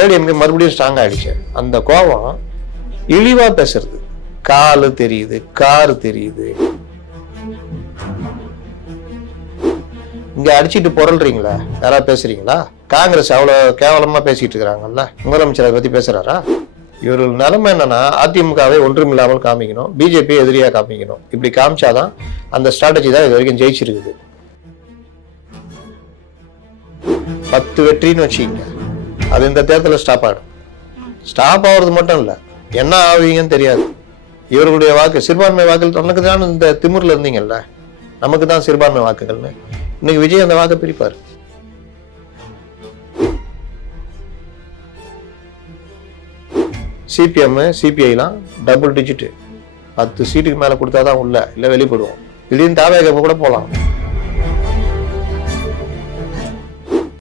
ஏடிஎம்கே மறுபடியும் ஸ்ட்ராங் ஆயிடுச்சு. அந்த கோபம் இழிவா பேசுறது, காலு தெரியுது, காரு தெரியுது, இங்க அடிச்சுட்டு பொருள்றீங்களா, யாராவது பேசுறீங்களா? காங்கிரஸ் அவ்வளவு கேவலமா பேசிட்டு இருக்கிறாங்கல்ல, முதலமைச்சரை பத்தி பேசுறாரா? இவர்கள் நிலைமை என்னன்னா, அதிமுகவை ஒன்றுமில்லாமல் காமிக்கணும், பிஜேபி எதிரியா காமிக்கணும். இப்படி காமிச்சாதான் அந்த ஸ்ட்ராட்டஜி தான் இது வரைக்கும் ஜெயிச்சிருக்குது. 10 வெற்றின்னு வச்சுக்கீங்க, அது இந்த தேர்தலில் ஸ்டாப் ஆகிடும். ஸ்டாப் ஆகுறது மட்டும் இல்லை, என்ன ஆவீங்கன்னு தெரியாது. இவர்களுடைய வாக்கு சிறுபான்மை வாக்குகள் நமக்கு தான் இந்த திமுறில் இருந்தீங்கல்ல, நமக்கு தான் சிறுபான்மை வாக்குகள்னு. இன்னைக்கு விஜய் அந்த வாக்கை பிரிப்பார். சிபிஎம் சிபிஐலாம் டபுள் டிஜிட் 10 சீட்டுக்கு மேலே கொடுத்தாதான் உள்ள, இல்லை வெளிப்படுவோம். திடீர்னு தாவேக கூட போகலாம்.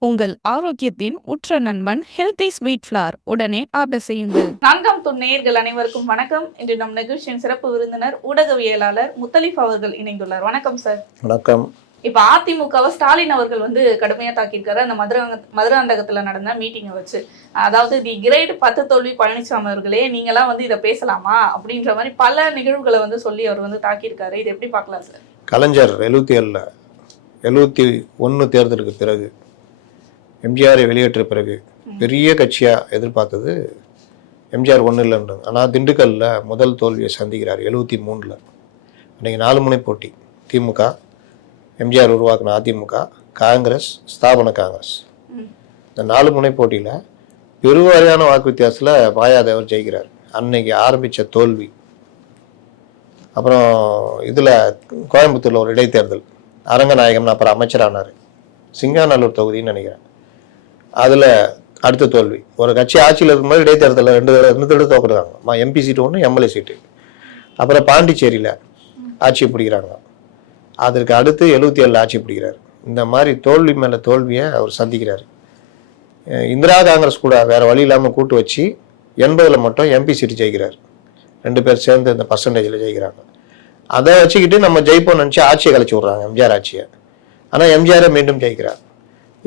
உங்கள் ஆரோக்கியத்தின் உற்ற நண்பன் ஹெல்தி ஸ்வீட் ஃப்ளார் உடனே ஆர்டர் செய்யுங்கள். 4ஆம் தூண் நேயர்கள் அனைவருக்கும் வணக்கம். இன்று நம் நிகழ்ச்சியின் சிறப்பு விருந்தினர் ஊடகவியலாளர் முத்தலிஃப் அவர்கள் இணைந்துள்ளார். வணக்கம் சார். வணக்கம். இப்ப அதிமுகவை ஸ்டாலின் அவர்கள் கடுமையா தாக்கியிருக்காரு அந்த மதுராந்தகத்துல நடந்த மீட்டிங்கை வச்சு. அதாவது தி கிரேட் 10 தோல்வி பழனிசாமி அவர்களே, நீங்களாம் இதை பேசலாமா அப்படின்ற மாதிரி பல நிகழ்வுகளை சொல்லி அவர் தாக்கியிருக்காரு. இது எப்படி பார்க்கலாம் சார்? கலைஞர் 77-71 தேர்தலுக்கு பிறகு எம்ஜிஆரை வெளியேற்ற பிறகு பெரிய கட்சியாக எதிர்பார்த்தது எம்ஜிஆர் 1 இல்லைன்றது. ஆனால் திண்டுக்கல்லில் முதல் தோல்வியை சந்திக்கிறார் 73. அன்றைக்கி 4 முனை போட்டி. திமுக, எம்ஜிஆர் உருவாக்கின அதிமுக, காங்கிரஸ், ஸ்தாபன காங்கிரஸ். இந்த 4 முனை போட்டியில் பெருவாரியான வாக்கு வித்தியாசத்தில் மாயாதேவர் ஜெயிக்கிறார். அன்னைக்கு ஆரம்பித்த தோல்வி. அப்புறம் இதில் கோயம்புத்தூரில் ஒரு இடைத்தேர்தல், அரங்கநாயகம்னு அப்புறம் அமைச்சரானார், சிங்காநல்லூர் தொகுதின்னு நினைக்கிறேன். அதில் அடுத்த தோல்வி. ஒரு கட்சி ஆட்சியில் இருக்கும்போது இடைத்தேர்தலில் 2 தடவை தோக்குறாங்க. எம்பி சீட்டு 1, எம்எல்ஏ சீட்டு. அப்புறம் பாண்டிச்சேரியில் ஆட்சி பிடிக்கிறாங்க. அதற்கு அடுத்து 77 ஆட்சி பிடிக்கிறார். இந்த மாதிரி தோல்வி மேலே தோல்வியை அவர் சந்திக்கிறார். இந்திரா காங்கிரஸ் கூட வேறு வழி இல்லாமல் கூட்டு வச்சு 80 மட்டும் எம்பி சீட்டு ஜெயிக்கிறார். 2 பேர் சேர்ந்து இந்த பர்சன்டேஜில் ஜெயிக்கிறாங்க. அதை வச்சுக்கிட்டு நம்ம ஜெயிப்போம் நினச்சி ஆட்சியை கழிச்சு விட்றாங்க, எம்ஜிஆர் ஆட்சியை. ஆனால் எம்ஜிஆரை மீண்டும் ஜெயிக்கிறார்.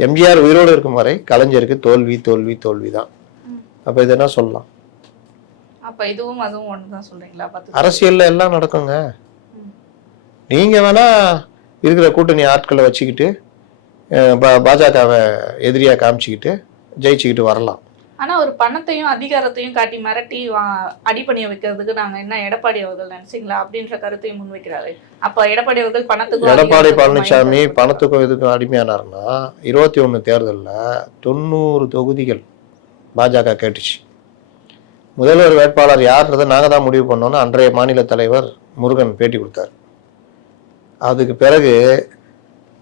எம்ஜிஆர் உயிரோடு இருக்கும் வரை கலைஞருக்கு தோல்வி தோல்வி தோல்வி தான். அப்போ இது என்ன சொல்லலாம்? அப்போ இதுவும் அதுவும் ஒன்று தான் சொல்றீங்களா? அரசியலில் எல்லாம் நடக்குங்க. நீங்கள் வேணா இருக்கிற கூட்டணி ஆட்களை வச்சுக்கிட்டு பாஜகவை எதிரியாக காமிச்சிக்கிட்டு ஜெயிச்சுக்கிட்டு வரலாம். ஆனா ஒரு பணத்தையும் அதிகாரத்தையும் காட்டி மிரட்டி அடிப்பணிய வைக்கிறதுக்கு நாங்க என்ன எடப்பாடி அவர்கள் நினைச்சீங்களா அப்படின்ற கருத்தையும் முன்வைக்கிறாரு. அப்ப எடப்பாடி அவர்கள் பணத்துக்கும், எடப்பாடி பழனிசாமி பணத்துக்கும் இதுக்கும் அடிமையானாருன்னா 21 தேர்தலில் 90 தொகுதிகள் பாஜக கேட்டுச்சு. முதல்வர் வேட்பாளர் யாருன்றதை நாங்கள் தான் முடிவு பண்ணோன்னு அன்றைய மாநில தலைவர் முருகன் பேட்டி கொடுத்தார். அதுக்கு பிறகு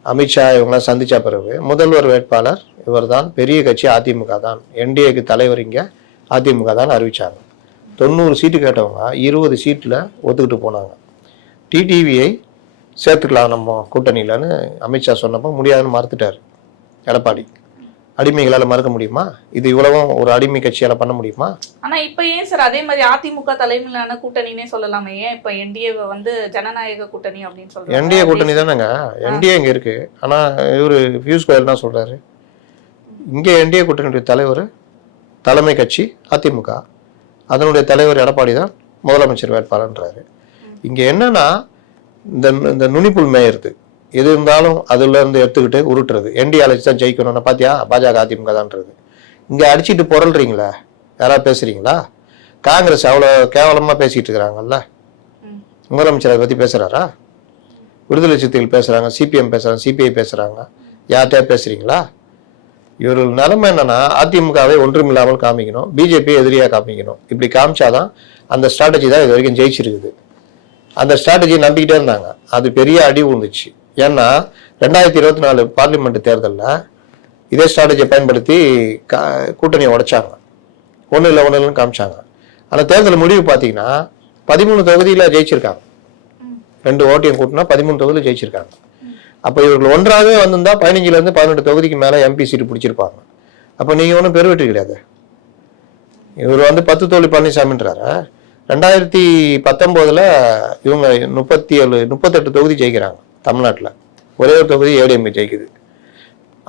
அமித்ஷா இவங்களாம் சந்திச்ச பிறகு முதல்வர் வேட்பாளர் இவர் தான், பெரிய கட்சி அதிமுக தான், என்டிஏக்கு தலைவர் இங்கே அதிமுக தான் அறிவிச்சாங்க. 90 சீட்டு கேட்டவங்க 20 சீட்டில் ஒத்துக்கிட்டு போனாங்க. டிடிவியை சேர்த்துக்கலாம் நம்ம கூட்டணியிலன்னு அமித்ஷா சொன்னப்போ முடியாதுன்னு மறுத்துட்டார் எடப்பாடி. அடிமைகளால் மறுக்க முடியுமா? இது இவ்வளவும் ஒரு அடிமை கட்சியால் பண்ண முடியுமா? ஆனா இப்ப ஏன் சார் அதே மாதிரி அதிமுக தலைமையிலான கூட்டணினே சொல்லலாமே, ஏன் இப்ப என்டிஏ ஜனநாயக கூட்டணி அப்படின்னு சொல்றாங்க? என்டிஏ கூட்டணி தானேங்க, என்டிஏ இங்கே இருக்கு. ஆனால் இவர் பியூஷ் கோயல் தான் சொல்றாரு, இங்கே என்டிஏ கூட்டணியுடைய தலைவர் தலைமை கட்சி அதிமுக, அதனுடைய தலைவர் எடப்பாடி தான் முதலமைச்சர் வேட்பாளர்ன்றாரு. இங்கே என்னன்னா இந்த நுனிப்புல் மேயறது எது இருந்தாலும் அதுல இருந்து எடுத்துக்கிட்டு உருட்டுறது, என்டிஏ அழைச்சி தான் ஜெயிக்கணும்னு பார்த்தியா பாஜக அதிமுக தான்றது. இங்கே அடிச்சுட்டு பொருள்றீங்களா, யாராவது பேசுறீங்களா? காங்கிரஸ் அவ்வளோ கேவலமாக பேசிட்டு இருக்கிறாங்கல்ல, முதலமைச்சர் அதை பற்றி பேசுகிறாரா? விடுதலை சிறுத்தைகள் பேசுகிறாங்க, சிபிஎம் பேசுகிறாங்க, சிபிஐ பேசுகிறாங்க, யார்கிட்டயா பேசுகிறீங்களா? இவர்கள் நிலைமை என்னன்னா, அதிமுகவை ஒன்றுமில்லாமல் காமிக்கணும், பிஜேபி எதிரியாக காமிக்கணும். இப்படி காமிச்சாதான் அந்த ஸ்ட்ராட்டஜி தான் இது வரைக்கும் ஜெயிச்சிருக்குது. அந்த ஸ்ட்ராட்டஜியை நம்பிக்கிட்டே இருந்தாங்க. அது பெரிய அடி விழுந்துச்சு. ஏன்னா 2024 பார்லிமெண்ட் தேர்தலில் இதே ஸ்ட்ராட்டஜியை பயன்படுத்தி கூட்டணியை உடைச்சாங்க. 1 இல்லைன்னு காமிச்சாங்க. ஆனால் தேர்தல் முடிவு பார்த்தீங்கன்னா 13 தொகுதியில் ஜெயிச்சிருக்காங்க. 2 ஓட்டியம் கூட்டினா 13 தொகுதியில் ஜெயிச்சிருக்காங்க. அப்போ இவர்கள் ஒன்றாகவே வந்திருந்தா 15 18 தொகுதிக்கு மேலே எம்பி சீட்டு பிடிச்சிருப்பாங்க. அப்போ நீங்கள் ஒன்றும் பெருவெற்றி கிடையாது. இவர் 10 தோல்வி பழனிசாமின்றாரு. 2019 இவங்க 38 தொகுதி ஜெயிக்கிறாங்க தமிழ்நாட்டில். ஒரே ஒரு தொகுதி ஏடிஎம்கே ஜெயிக்குது.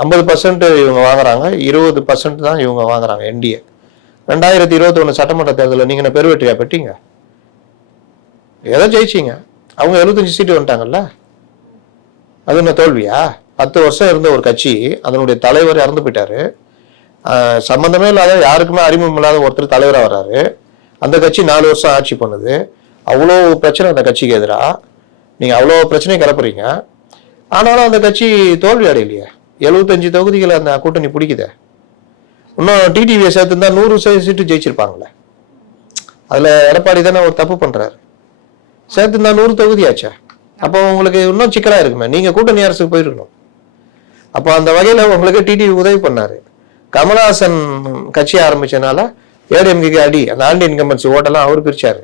50% இவங்க வாங்குறாங்க, 20% தான் இவங்க வாங்குறாங்க என்டிஏ. 2021 சட்டமன்ற தேர்தலில் நீங்க என்ன பெருவெற்றியா பெற்றீங்க? ஏதோ ஜெயிச்சிங்க. அவங்க 75 சீட்டு வந்துட்டாங்கல்ல, அது என்ன தோல்வியா? 10 வருஷம் இருந்த ஒரு கட்சி அதனுடைய தலைவர் இறந்து போயிட்டாரு. சம்பந்தமே இல்லாத, யாருக்குமே அறிமுகம் இல்லாத ஒருத்தர் தலைவராக வர்றாரு. அந்த கட்சி 4 வருஷம் ஆட்சி பண்ணுது. அவ்வளோ பிரச்சனை அந்த கட்சிக்கு எதிராக, நீங்க அவ்வளோ பிரச்சனையை கிளப்புறீங்க. ஆனாலும் அந்த கட்சி தோல்வி அடையலையே. 75 தொகுதிகளை அந்த கூட்டணி பிடிக்குது. இன்னும் டிடிவியை சேர்த்துருந்தா 100 சீட்டு ஜெயிச்சிருப்பாங்களே. அதுல எடப்பாடி தானே ஒரு தப்பு பண்றாரு. சேர்த்துருந்தா 100 தொகுதி ஆச்சா. அப்போ உங்களுக்கு இன்னும் சிக்கலா இருக்குமே. நீங்க கூட்டணி அரசுக்கு போயிருக்கணும். அப்போ அந்த வகையில உங்களுக்கு டிடிவி உதவி பண்ணாரு. கமலஹாசன் கட்சி ஆரம்பிச்சனால ஏடிஎம்கேக்கு அடி, அந்த ஆன்டி இன்கம்பன்சி ஓட்டெல்லாம் அவர் பிரிச்சாரு.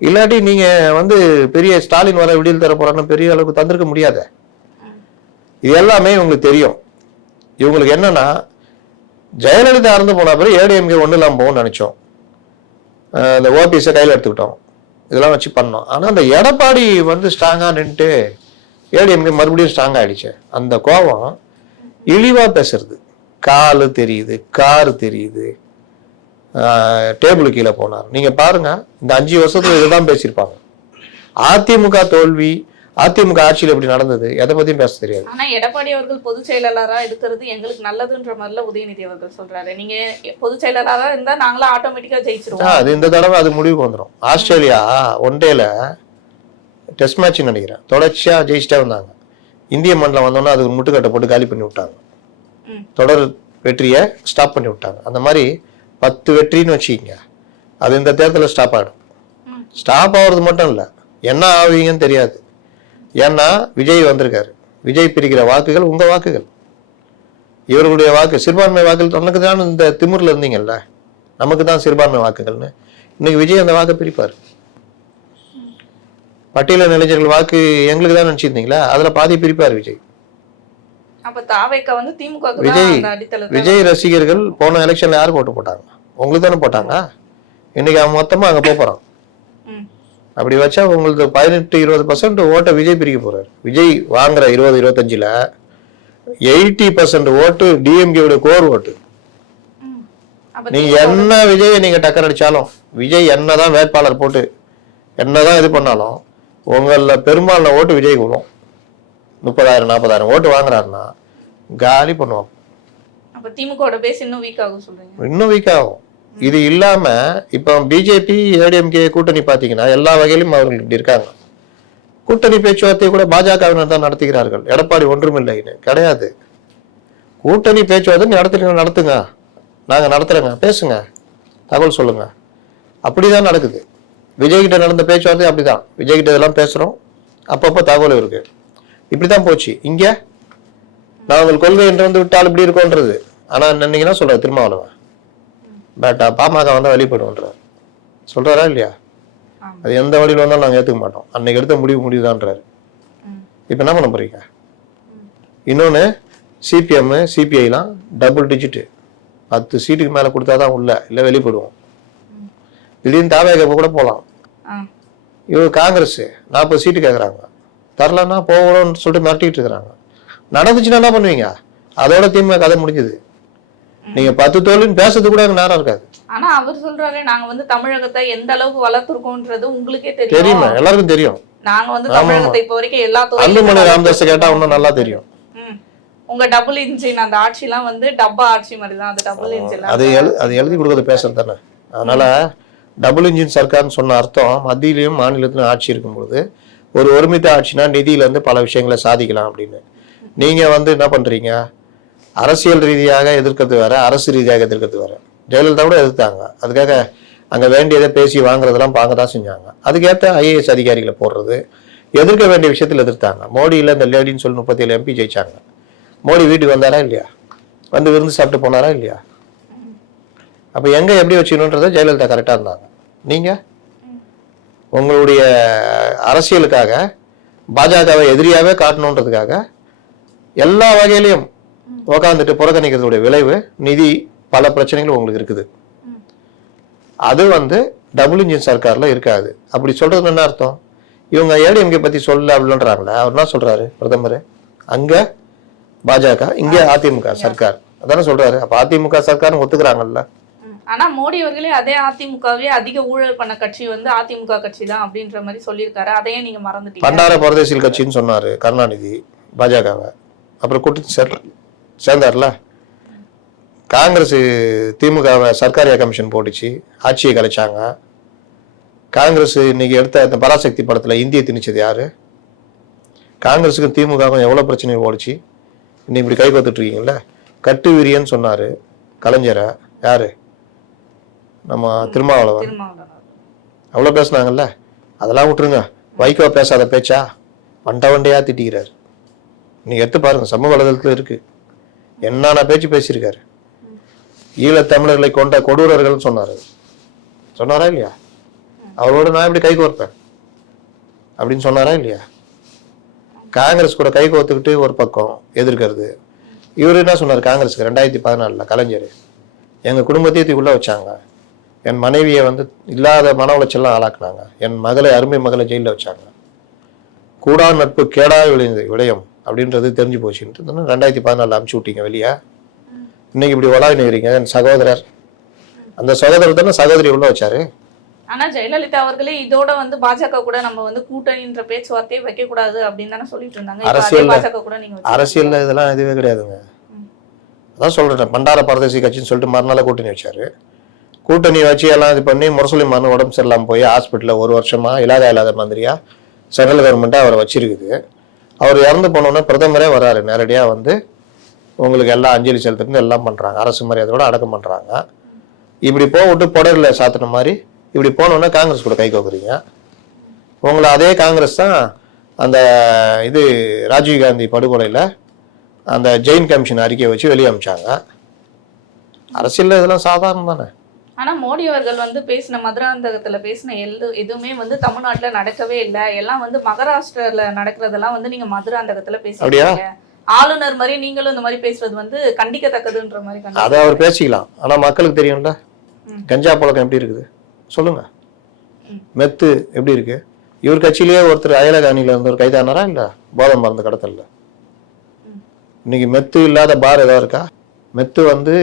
இல்லாட்டி நீங்க வந்து பெரிய ஸ்டாலின் வர விடியல் தர போறான்னு பெரிய அளவுக்கு தந்திருக்க முடியாத. இது எல்லாமே இவங்களுக்கு தெரியும். இவங்களுக்கு என்னன்னா, ஜெயலலிதா இறந்து போன பிறகு ஏடிஎம்கே ஒன்றும் இல்லாமல் போகும்னு நினைச்சோம். இந்த ஓபிஎஸை கையில் எடுத்துக்கிட்டோம், இதெல்லாம் வச்சு பண்ணோம். ஆனால் அந்த எடப்பாடி வந்து ஸ்ட்ராங்காக நின்றுட்டு ஏடிஎம்கே மறுபடியும் ஸ்ட்ராங் ஆயிடுச்சு. அந்த கோபம் இழிவா பேசுறது, காலு தெரியுது, காரு தெரியுது, டேபிள் கீழே போனார். நீங்க பாருங்க, இந்த 5 வருஷத்துல இதுதான் பேசியிருப்பாங்க. அதிமுக தோல்வி, அதிமுக ஆட்சியில் எப்படி நடந்தது, எதை பத்தியும் பேச தெரியாது. ஆனா எடப்பாடி அவர்கள் பொதுச் செயலாளரா இருக்கிறது எங்களுக்கு நல்லதுன்ற மாதிரில உதயநிதி அவர்கள் சொல்றாரு. நீங்க பொதுச் செயலாளரா இருந்தா நாங்களாம் ஆட்டோமேட்டிக்கா ஜெயிச்சிருவோம். அது இந்த தடவை அது முடிவுக்கு வந்துடும். ஆஸ்திரேலியா ஒன்டேல டெஸ்ட் மேட்ச் நினைக்கிறேன், தொடர்ச்சியா ஜெயிச்சிட்டே வந்தாங்க. இந்திய மண்ணில் வந்தோன்னா அதுக்கு முட்டுக்கட்டை போட்டு காலி பண்ணி விட்டாங்க. தொடர் வெற்றியை ஸ்டாப் பண்ணி விட்டாங்க. அந்த மாதிரி 10 வெற்றின்னு வச்சுக்கிங்க, அது இந்த தேர்தலில் ஸ்டாப் ஆகிடும். ஸ்டாப் ஆகுறது மட்டும் இல்லை, என்ன ஆவீங்கன்னு தெரியாது. ஏன்னா விஜய் வந்திருக்காரு. விஜய் பிரிக்கிற வாக்குகள் உங்க வாக்குகள், இவர்களுடைய வாக்கு சிறுபான்மை வாக்குகள். நமக்கு தான் இந்த திமுறில் இருந்தீங்கல்ல, நமக்கு தான் சிறுபான்மை வாக்குகள்னு. இன்னைக்கு விஜய் அந்த வாக்கை பிரிப்பார். பட்டியலின இளைஞர்கள் வாக்கு எங்களுக்கு தான் நினைச்சிருந்தீங்களா, அதுல பாதி பிரிப்பார் விஜய். விஜய் ரசிகர்கள் போன எலெக்ஷன்ல யாருக்கு ஓட்டு போட்டாங்க? உங்களுக்கு தானே போட்டாங்க. இன்னைக்கு அவன் மொத்தமா அங்க போறான். அப்படி வச்சா உங்களுக்கு 18-20% ஓட்டை விஜய் பிரிக்க போறாரு. விஜய் வாங்குற 20-25ல 80% ஓட்டு டிஎம்கே கோர் ஓட்டு. நீங்க என்ன விஜய் நீங்க டக்கர் அடிச்சாலும், விஜய் என்னதான் வேட்பாளர் போட்டு என்னதான் இது பண்ணாலும், உங்கள பெரும்பாலான ஓட்டு விஜய்க்கு விடும். 30,000-40,000 ஓட்டு வாங்குறாருன்னா காலி பண்ணுவாங்க. இன்னும் வீக் ஆகும். இது இல்லாம இப்ப பிஜேபி ஏடிஎம்கே கூட்டணி பாத்தீங்கன்னா எல்லா வகையிலும் அவர்கள் இப்படி இருக்காங்க. கூட்டணி பேச்சுவார்த்தை கூட பாஜகவினர் தான் நடத்துகிறார்கள். எடப்பாடி ஒன்றுமில்லைன்னு கிடையாது. கூட்டணி பேச்சுவார்த்தை நடத்துங்க, நாங்க நடத்துறோங்க, பேசுங்க, தகவல் சொல்லுங்க, அப்படிதான் நடக்குது. விஜய்கிட்ட நடந்த பேச்சுவார்த்தை அப்படிதான். விஜய்கிட்ட இதெல்லாம் பேசுறோம், அப்பப்போ தகவல் இருக்கு. இப்படிதான் போச்சு. இங்க நாங்கள் கொள்கை என்று வந்து விட்டால் இப்படி இருக்கோன்றது. ஆனா என்னன்னா சொல்ற திருமாவளவன் பேட்டா பாமக வந்தா வெளிப்படுன்ற சொல்றாரா இல்லையா? அது எந்த வழியில வந்தாலும் நாங்க ஏத்துக்க மாட்டோம். அன்னைக்கு எடுத்த முடிவுதான்றாரு. இப்ப என்ன பண்ண போறீங்க? இன்னொன்னு சிபிஎம் சிபிஐலாம் டபுள் டிஜிட் 10 சீட்டுக்கு மேல கொடுத்தாதான் உள்ள, இல்ல வெளிப்படுவோம். திடீர்னு தாவேக கூட போலாம். இவங்க காங்கிரஸ் 40 சீட்டு கேட்கறாங்க, தரலன்னா போகணும்னு சொல்லிட்டு மிரட்டிட்டு இருக்கிறாங்க. நடந்துச்சுன்னா என்ன பண்ணுவீங்க? அதோட திமுக கதை முடிஞ்சது. நீங்க 10 தோல்வின்னு பேசுறது கூட நேரம் இருக்காது. ஆனா அவர் சொல்றாரு, நாங்க வந்து தமிழகத்தை எந்த அளவுக்கு வளர்த்திருக்கோம்ன்றது உங்களுக்கே தெரியும். தெரியுமா? எல்லாருக்கும் தெரியும். நாங்க வந்து தமிழகத்தை இப்போ வரைக்கும் எல்லா அன்புமணி ராமதாஸ் கேட்டா இன்னும் நல்லா தெரியும். உங்க டபுள் இன்ஜின் அந்த ஆட்சி எல்லாம் வந்து டப்பா ஆட்சி மாதிரி தான். அந்த டபுள் இன்ஜின் அது எழுதி கொடுக்கறது பேசுறது தானே. அதனால டபுள் இன்ஜின் சர்க்கார்னு சொன்ன அர்த்தம், மத்தியிலையும் மாநிலத்திலும் ஆட்சி இருக்கும்போது ஒரு ஒருமித்த ஆட்சினா நிதியில இருந்து பல விஷயங்களை சாதிக்கலாம் அப்படின்னு. நீங்க வந்து என்ன பண்றீங்க? அரசியல் ரீதியாக எதிர்க்கிறது வேற, அரசு ரீதியாக எதிர்க்கிறது வேற. ஜெயலலிதா கூட எதிர்த்தாங்க. அதுக்காக அங்க வேண்டியதை பேசி வாங்குறதெல்லாம் பார்க்கதான் செஞ்சாங்க. அதுக்கேற்ற ஐஏஎஸ் அதிகாரிகளை போடுறது, எதிர்க்க வேண்டிய விஷயத்துல எதிர்த்தாங்க. மோடியில் இந்த லேடின்னு சொல்லி 37 MP ஜெயிச்சாங்க. மோடி வீட்டுக்கு வந்தாரா இல்லையா? வந்து விருந்து சாப்பிட்டு போனாரா இல்லையா? அப்ப எங்க எப்படி வச்சுக்கணுன்றத ஜெயலலிதா கரெக்டா இருந்தாங்க. நீங்க உங்களுடைய அரசியலுக்காக பாஜகவை எதிரியாவே காட்டணுன்றதுக்காக எல்லா வகையிலையும் உக்காந்துட்டு புறக்கணிக்கிறதுடைய விளைவு நிதி பல பிரச்சனைகள் உங்களுக்கு இருக்குது. அது வந்து டபுள் இன்ஜின் சர்க்கார்ல இருக்காது. அப்படி சொல்றது என்ன அர்த்தம்? இவங்க ஏடிஎம்கே பத்தி சொல்ல அப்படின்றாங்களே. அவர் என்ன சொல்றாரு பிரதமர்? அங்க பாஜக, இங்கே அதிமுக சர்க்கார். அதானே சொல்றாரு. அப்ப அதிமுக சர்க்காரும் ஒத்துக்கிறாங்கல்ல. ஆனா மோடி அவர்களே அதே அதிமுகவே அதிக ஊழல் பண்ண கட்சி வந்து அதிமுக கட்சி தான் அப்படின்ற மாதிரி சொல்லியிருக்காரு. அதையே நீங்க மறந்துட்டீங்க. பண்டார பரதேசியல் கட்சின்னு சொன்னாரு கருணாநிதி பாஜகவை. அப்புறம் கூட்டணி சேர்ந்தார்ல. காங்கிரஸ் திமுகவை சர்க்காரியா கமிஷன் போட்டுச்சு, ஆட்சியை கலைச்சாங்க. காங்கிரஸ் இன்னைக்கு எடுத்த அந்த பராசக்தி படத்துல இந்தியை திணிச்சது யாரு? காங்கிரஸுக்கும் திமுகவும் எவ்வளவு பிரச்சனை ஓடிச்சு. இன்னைக்கு இப்படி கை கோத்துட்டு இருக்கீங்கல்ல. கட்டு விரியன்னு சொன்னாரு கலைஞரை. யாரு? நம்ம திருமாவளவன். அவ்வளோ பேசுனாங்கல்ல. அதெல்லாம் விட்டுருங்க. வைகோ பேசாத பேச்சா வண்டையா திட்டிக்கிறாரு. நீங்க எடுத்து பாருங்க, சமூக வலைதளத்துல இருக்கு. என்னென்ன பேச்சு பேசியிருக்காரு. ஈழத்தமிழர்களை கொண்ட கொடூரர்கள் சொன்னாரு. சொன்னாரா இல்லையா? அவரோட நான் எப்படி கை கோர்ப்பேன் அப்படின்னு சொன்னாரா இல்லையா? காங்கிரஸ் கூட கை கோர்த்துக்கிட்டு ஒரு பக்கம் எதிர்க்கிறது. இவர் என்ன சொன்னார் காங்கிரஸுக்கு 2014 கலைஞர்? எங்க குடும்பத்தையும் உள்ள வச்சாங்க, என் மனைவியை வந்து இல்லாத மன உளைச்சல்லாம் ஆளாக்குனாங்க, என் மகளை அருமை மகளை ஜெயிலில் வச்சாங்க, கூடா நட்பு கேடா விளையும் அப்படின்றது தெரிஞ்சு போச்சுன்ட்டு 2014 அமுச்சு விட்டீங்க வெளியே. இன்னைக்கு இப்படி உலா நிற்கிறீங்க. என் சகோதரர், அந்த சகோதரர் தானே சகோதரி உள்ள வச்சாரு. ஆனா ஜெயலலிதா அவர்களே இதோட வந்து பாஜக கூட நம்ம வந்து கூட்டணின்ற பேச்சுவார்த்தையே வைக்க கூடாது அப்படின்னு தானே சொல்லிட்டு இருந்தாங்க. பாஜக கூட நீங்க அரசியல்ல இதெல்லாம் எதுவே கிடையாதுங்க. அதான் சொல்றேன், பண்டார பரதேசி கட்சின்னு சொல்லிட்டு மறுநாள் கூட்டணி வச்சாரு. கூட்டணி வச்சு எல்லாம் இது பண்ணி முரசொலி மனு உடம்பு சரியில்லாம போய் ஹாஸ்பிட்டலில் 1 வருஷமா இல்லாத மந்திரியா சென்ட்ரல் கவர்மெண்ட்டா அவரை வச்சிருக்குது. அவர் இறந்து போனோன்னா பிரதமரே வராரு, நேரடியா வந்து உங்களுக்கு எல்லாம் அஞ்சலி செலுத்துறது எல்லாம் பண்றாங்க, அரசு மரியாதையோட அடக்கம் பண்றாங்க. இப்படி போட்டு புடரில் சாத்தின மாதிரி இப்படி போனோன்னா காங்கிரஸ் கூட கை கோக்குறீங்க. உங்களை அதே காங்கிரஸ் தான் அந்த இது ராஜீவ்காந்தி படுகொலையில் அந்த ஜெயின் கமிஷன் அறிக்கையை வச்சு வெளியே அமிச்சாங்க. அரசியல் இதெல்லாம் சாதாரணம் தானே. ஆனா மோடி அவர்கள் வந்து பேசின மதுராந்தகத்துல பேசின எதுவுமே வந்து தமிழ்நாட்டுல நடக்கவே இல்லை. எல்லாம் வந்து மகாராஷ்டிரால நடக்கிறதெல்லாம் வந்து நீங்க மதுராந்தகத்துல பேசுறீங்க. ஆளுநர் மாதிரி நீங்களும் இந்த மாதிரி பேசுறது வந்து கண்டிக்கத்தக்கதுன்ற மாதிரி. அதை அவர் பேசிக்கலாம். ஆனா மக்களுக்கு தெரியும்ல கஞ்சா பழக்கம் எப்படி இருக்குது சொல்லுங்க. மெத்து எப்படி இருக்கு? இவர் கட்சியிலேயே ஒருத்தர் அயலகாணியில இருந்து ஒரு கைதானாரா இல்ல? போதை மருந்து கடத்தல. இன்னைக்கு மெத்து இல்லாத பார் ஏதாவது இருக்கா? மெத்து வந்து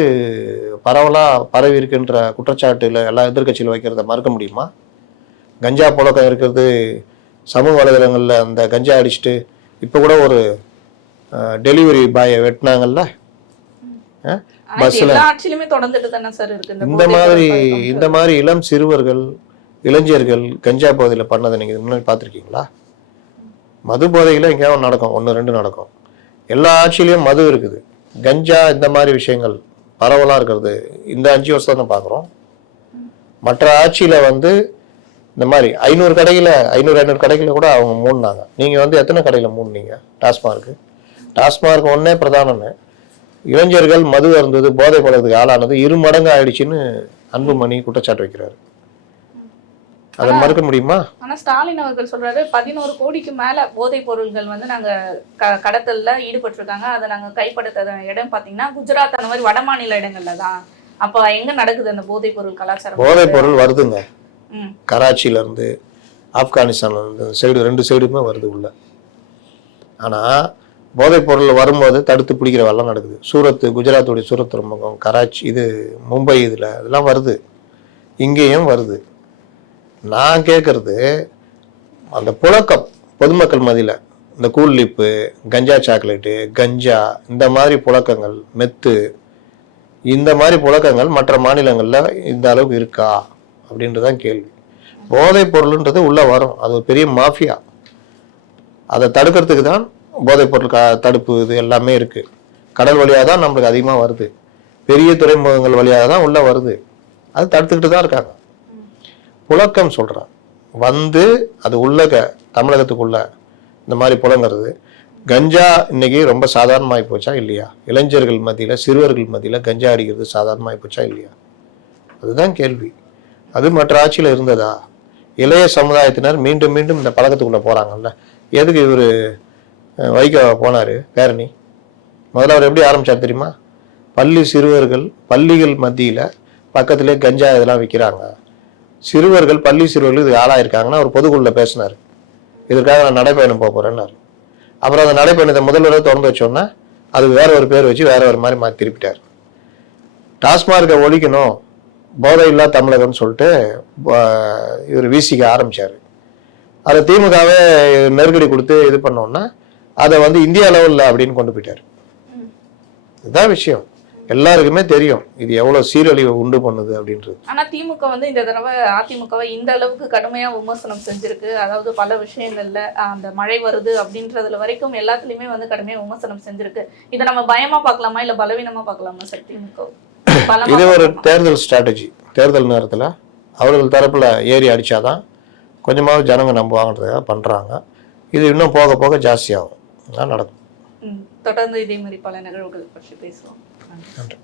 பரவலா பரவி இருக்குன்ற குற்றச்சாட்டுல எல்லா எதிர்கட்சியில வைக்கிறத மறுக்க முடியுமா? கஞ்சா புழக்கம் இருக்கிறது சமூக வலைதளங்கள்ல அந்த கஞ்சா அடிச்சுட்டு இப்ப கூட ஒரு டெலிவரி பாயை வெட்டினாங்கல்ல பஸ்ல. இந்த மாதிரி இளம் சிறுவர்கள் இளைஞர்கள் கஞ்சா போதையில பண்ணதை நீங்க முன்னாடி பார்த்துருக்கீங்களா? மது போதையில எங்கேயாவது நடக்கும், 1-2 நடக்கும். எல்லா ஆட்சியிலையும் மது இருக்குது. கஞ்சா இந்த மாதிரி விஷயங்கள் பரவலா இருக்கிறது இந்த 5 வருஷம் தான் பார்க்குறோம். மற்ற ஆட்சியில வந்து இந்த மாதிரி 500 கடைகளை கூட அவங்க மூடினாங்க. நீங்க வந்து எத்தனை கடையில மூடினீங்க? டாஸ்மார்க் ஒன்னே பிரதானமே. இளைஞர்கள் மது அருந்தது போதை பழக்கத்துக்கு ஆளானது 2 மடங்கு ஆயிடுச்சுன்னு அன்புமணி குற்றச்சாட்டு வைக்கிறாரு. அதை மறுக்க முடியுமா? ஆனா ஸ்டாலின் அவர்கள் சொல்றாரு 11 கோடிக்கு மேல போதைப் பொருள்கள் வந்து நாங்க கடத்தல்ல ஈடுபட்டிருக்காங்க. அதை நாங்க கைப்படுத்த இடம் பாத்தீங்கன்னா குஜராத் அந்த மாதிரி வட மாநில இடங்கள்ல தான். அப்ப எங்க நடக்குது அந்த போதைப் பொருள் கலாச்சாரம்? போதைப் பொருள் வருதுங்க. கராச்சியில இருந்து ஆப்கானிஸ்தான்ல இருந்து சைடு 2 சைடுமே வருது உள்ள. ஆனா போதைப் பொருள் வரும்போது தடுத்து பிடிக்கிற வேலை நடக்குது. சூரத், குஜராத்துடைய சூரத் துறைமுகம், கராச்சி, இது மும்பை, இதுல இதெல்லாம் வருது, இங்கேயும் வருது. நான் கேட்கறது அந்த புழக்கம் பொதுமக்கள் மத்தியில இந்த கூல்லிப்பு, கஞ்சா சாக்லேட்டு, கஞ்சா இந்த மாதிரி புழக்கங்கள், மெத்து இந்த மாதிரி புழக்கங்கள் மற்ற மாநிலங்கள்ல இந்த அளவுக்கு இருக்கா அப்படின்றதான் கேள்வி. போதைப் பொருள்ன்றது உள்ள வரும், அது ஒரு பெரிய மாஃபியா. அதை தடுக்கிறதுக்கு தான் போதைப் பொருள் தடுப்பு இது எல்லாமே இருக்கு. கடல் வழியாக தான் நம்மளுக்கு அதிகமாக வருது, பெரிய துறைமுகங்கள் வழியாக தான் உள்ள வருது. அது தடுத்துக்கிட்டு தான் இருக்காங்க. புழக்கம் சொல்றான் வந்து அது உள்ள தமிழகத்துக்குள்ள இந்த மாதிரி புழங்கிறது. கஞ்சா இன்னைக்கு ரொம்ப சாதாரணமாகி போச்சா இல்லையா? இளைஞர்கள் மத்தியில சிறுவர்கள் மத்தியில கஞ்சா அடிக்கிறது சாதாரணமாகி போச்சா இல்லையா? அதுதான் கேள்வி. அது மற்ற ஆட்சியில இருந்ததா? இளைய சமுதாயத்தினர் மீண்டும் மீண்டும் இந்த பழக்கத்துக்குள்ள போறாங்கல்ல. எதுக்கு இவரு வைகோ போனாரு பேரணி? முதல்ல அவர் எப்படி ஆரம்பிச்சார் தெரியுமா? பள்ளி சிறுவர்கள், பள்ளிகள் மத்தியில பக்கத்திலே கஞ்சா இதெல்லாம் விற்கிறாங்க, சிறுவர்கள் பள்ளி சிறுவர்கள் இது ஆளாயிருக்காங்கன்னா அவர் பொதுக்குள்ள பேசினார். இதற்காக நான் நடைப்பயணம் போக போறேன்னாரு. அப்புறம் அந்த நடைப்பயணத்தை முதல்வரை திறந்து வச்சோன்னா அதுக்கு வேற ஒரு பேர் வச்சு வேற ஒரு மாதிரி மாற்றி திருப்பிட்டார். டாஸ்மார்க்கை ஒழிக்கணும், போதை இல்லா தமிழகம்னு சொல்லிட்டு இவர் வீசிக்க ஆரம்பிச்சார். அதை திமுகவே நெருக்கடி கொடுத்து இது பண்ணோன்னா அதை வந்து இந்தியா லெவலில் அப்படின்னு கொண்டு போயிட்டார். இதுதான் விஷயம், எல்லாருக்குமே தெரியும் இது எவ்வளவு சீரழிவை உண்டு பண்ணுது அப்படின்றது. ஆனா திமுக வந்து இந்த தடவை அதிமுகவை இந்த அளவுக்கு கடுமையா விமர்சனம் செஞ்சிருக்கு. அதாவது பல விஷயங்கள்ல அந்த மழை வருது அப்படின்றதுல வரைக்கும் எல்லாத்துலயுமே வந்து கடுமையா விமர்சனம் செஞ்சிருக்கு. இதை நம்ம பயமா பார்க்கலாமா இல்ல பலவீனமா பார்க்கலாமா சார் திமுக? இது ஒரு தேர்தல் ஸ்ட்ராட்டஜி. தேர்தல் நேரத்துல அவர்கள் தரப்புல ஏறி அடிச்சாதான் கொஞ்சமாவது ஜனங்க நம்புவாங்கன்றதுக்காக பண்றாங்க. இது இன்னும் போக போக ஜாஸ்தியாகும், தான் நடக்கும். தொடர்ந்து இதே மாதிரி பல நிகழ்வுகள் பற்றி பேசுவோம். நன்றி.